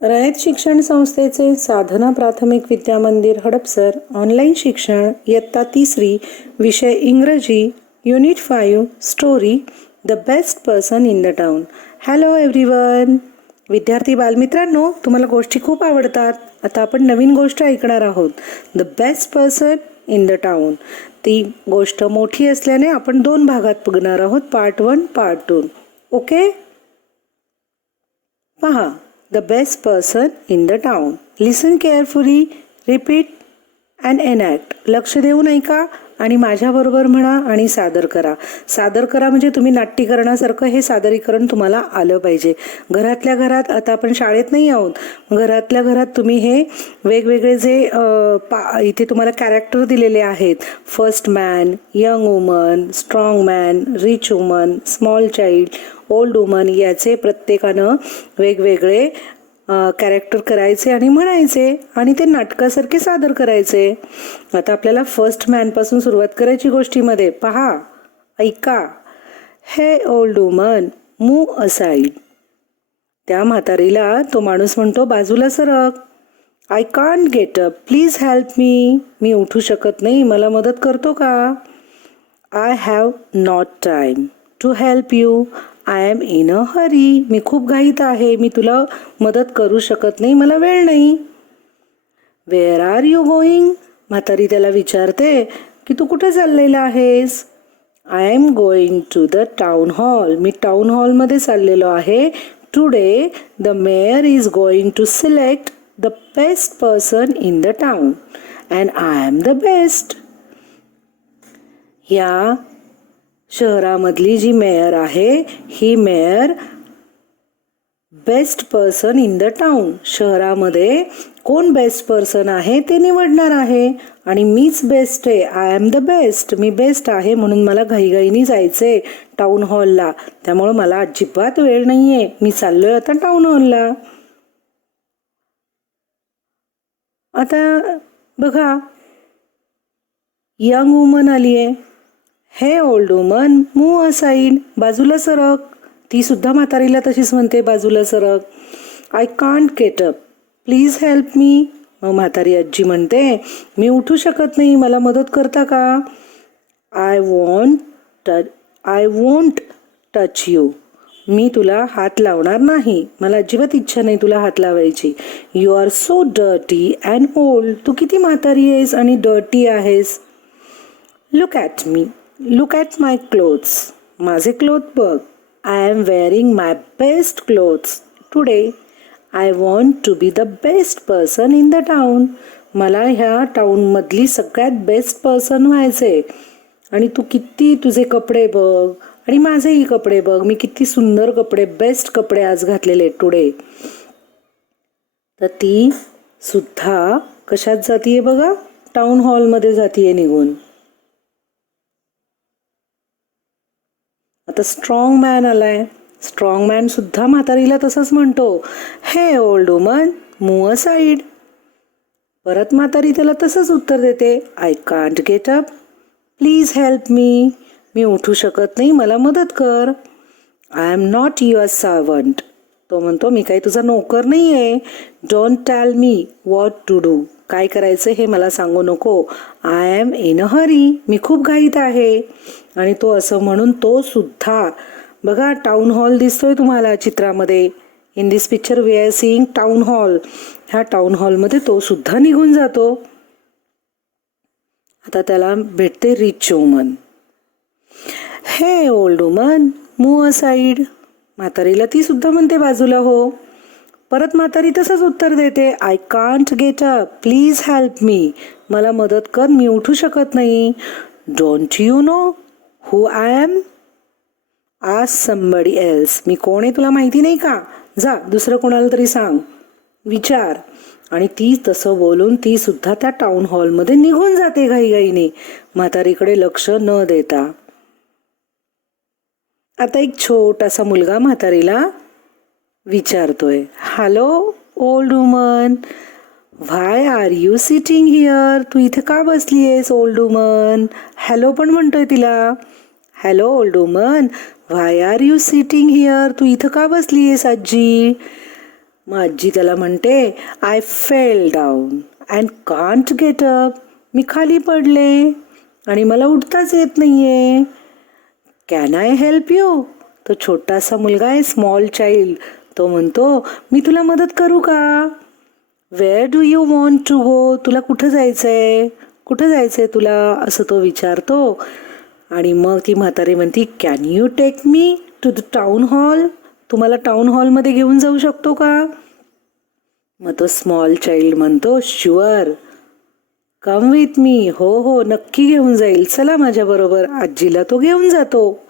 रयत शिक्षण संस्थेचे साधना प्राथमिक विद्यामंदिर हडपसर ऑनलाईन शिक्षण इयत्ता 3री विषय इंग्रजी unit 5 story the best person in the town. Hello everyone. विद्यार्थी बालमित्रांनो, तुम्हाला गोष्टी खूप आवडतात. आता आपण नवीन गोष्ट ऐकणार आहोत, the best person in the town. ती गोष्ट मोठी असल्याने आपण 2 भागात बघणार आहोत, पार्ट 1 पार्ट 2. ओके, पहा. The best person in the town. Listen carefully, repeat and enact. लक्ष देऊन ऐका आणि माझ्याबरोबर म्हणा आणि सादर करा. सादर करा म्हणजे तुम्ही नाट्यकरणासारखं हे सादरीकरण तुम्हाला आलं पाहिजे. घरातल्या घरात, आता आपण शाळेत नाही आहोत, घरातल्या घरात तुम्ही हे वेगवेगळे जे इथे तुम्हाला कॅरेक्टर दिलेले आहेत, first man, young woman, strong man, rich woman, small child, old woman, याचे प्रत्येकानं वेगवेगळे कॅरेक्टर करायचे आणि म्हणायचे आणि ते नाटकासारखे सादर करायचे. आता आपल्याला फर्स्ट मॅनपासून सुरुवात करायची गोष्टीमध्ये. पहा, ऐका. हे ओल्ड वुमन, मूव्ह असाइड. त्या म्हातारीला तो माणूस म्हणतो, बाजूला सरक. I can't get up, please help me. मी उठू शकत नाही, मला मदत करतो का? I have not time to help you, I am in a hurry. मी खूप घाईत आहे, मी तुला मदत करू शकत नाही, मला वेळ नाही. Where are you going? म्हातारी त्याला विचारते की तू कुठे चाललेला आहेस? I am going to the town hall. मी टाउन हॉलमध्ये चाललेलो आहे. Today the mayor is going to select the best person in the town and I am the best. या शहरामधली जी मेयर आहे, ही mayor best person in the town, शहरामध्ये कोण बेस्ट पर्सन आहे ते निवडणार आहे आणि मीच बेस्ट आहे. I am the best, me best आहे, म्हणून मला घाईघाईनी जायचंय टाउन हॉलला. त्यामुळं मला अजिबात वेळ नाहीये, मी चाललोय आता टाउन हॉलला. आता बघा, यंग वुमन आली आहे. हे ओल्ड वुमन, मूव्ह असाइड. बाजूला सरक. ती सुद्धा म्हातारीला तशीच म्हणते, बाजूला सरक. I can't get up, please help मी. मग म्हातारी आजी म्हणते, मी उठू शकत नाही, मला मदत करता का? आय वोंट टच यू, मी तुला हात लावणार नाही, मला अजिबात इच्छा नाही तुला हात लावायची. You are so dirty and old, तू किती म्हातारी आहेस आणि डर्टी आहेस. Look at me, look at my clothes, माझे क्लोथ बघ. I am wearing my best clothes today. I want to be the best person in the town. मला ह्या टाउनमधली सगळ्यात बेस्ट पर्सन व्हायचे. आणि तू किती, तुझे कपडे बघ आणि माझेही कपडे बघ, मी किती सुंदर कपडे, बेस्ट कपडे आज घातलेले टुडे. तर ती सुद्धा कशात जातीये बघा, टाउन हॉलमध्ये जातीये निघून. आता स्ट्रॉंग मॅन आलाय. स्ट्रॉंग मॅन सुद्धा म्हातारीला तसंच म्हणतो, हे ओल्ड वुमन, मूव्ह असाइड. परत म्हातारी त्याला तसंच उत्तर देते, I can't get up, please help me. मी उठू शकत नाही, मला मदत कर. I am not your servant. तो म्हणतो, मी काही तुझा नोकर नाही आहे. Don't tell me what to do, काय करायचं हे मला सांगू नको. I am in a hurry, मी खूप घाईत आहे. आणि तो असं म्हणून तो सुद्धा, बघा टाउन हॉल दिसतोय तुम्हाला चित्रामध्ये. In this picture we are seeing town hall. ह्या टाउन हॉलमध्ये तो सुद्धा निघून जातो. आता त्याला भेटते rich woman. Hey old woman, move aside. म्हातारीला ती सुद्धा म्हणते, बाजूला हो. परत म्हातारी तसंच उत्तर देते, I can't get up, please help me. मला मदत कर, मी उठू शकत नाही. Don't you know who I am? Ask somebody else. मी कोण आहे तुला माहिती नाही का? जा दुसरं कोणाला तरी सांग, विचार. आणि ती तसं बोलून ती सुद्धा त्या टाउन हॉलमध्ये निघून जाते घाईघाईने, म्हातारीकडे लक्ष न देता. आता एक छोटासा मुलगा म्हातारीला विचारतोय, hello old woman, why are you sitting here? तू इथे का बसली आहेस ओल्ड वुमन? हॅलो पण म्हणतोय तिला. Hello old woman, why are you sitting here? तू इथं का बसली आहेस आजी? मग आजी त्याला म्हणते, I fell down and can't get up. मी खाली पडले आणि मला उठताच येत नाहीये. Can I help you? तो छोटासा मुलगा आहे, स्मॉल चाइल्ड. तो म्हणतो, मी तुला मदत करू का? Where do you want to go? तुला कुठं जायचंय? कुठं जायचंय तुला? असं तो विचारतो. आणि मग ती म्हातारी म्हणती, can you take me to the town hall? तुम्हाला टाउन हॉलमध्ये घेऊन जाऊ शकतो का? मग तो स्मॉल चाइल्ड म्हणतो, शुअर, कम विथ मी. हो हो, नक्की घेऊन जाईल, चला माझ्याबरोबर. आजीला तो घेऊन जातो.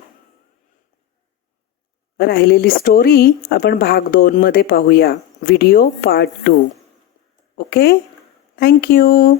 राहिलेली स्टोरी आपण भाग 2 मध्ये पाहूया. Video part 2. Okay, thank you.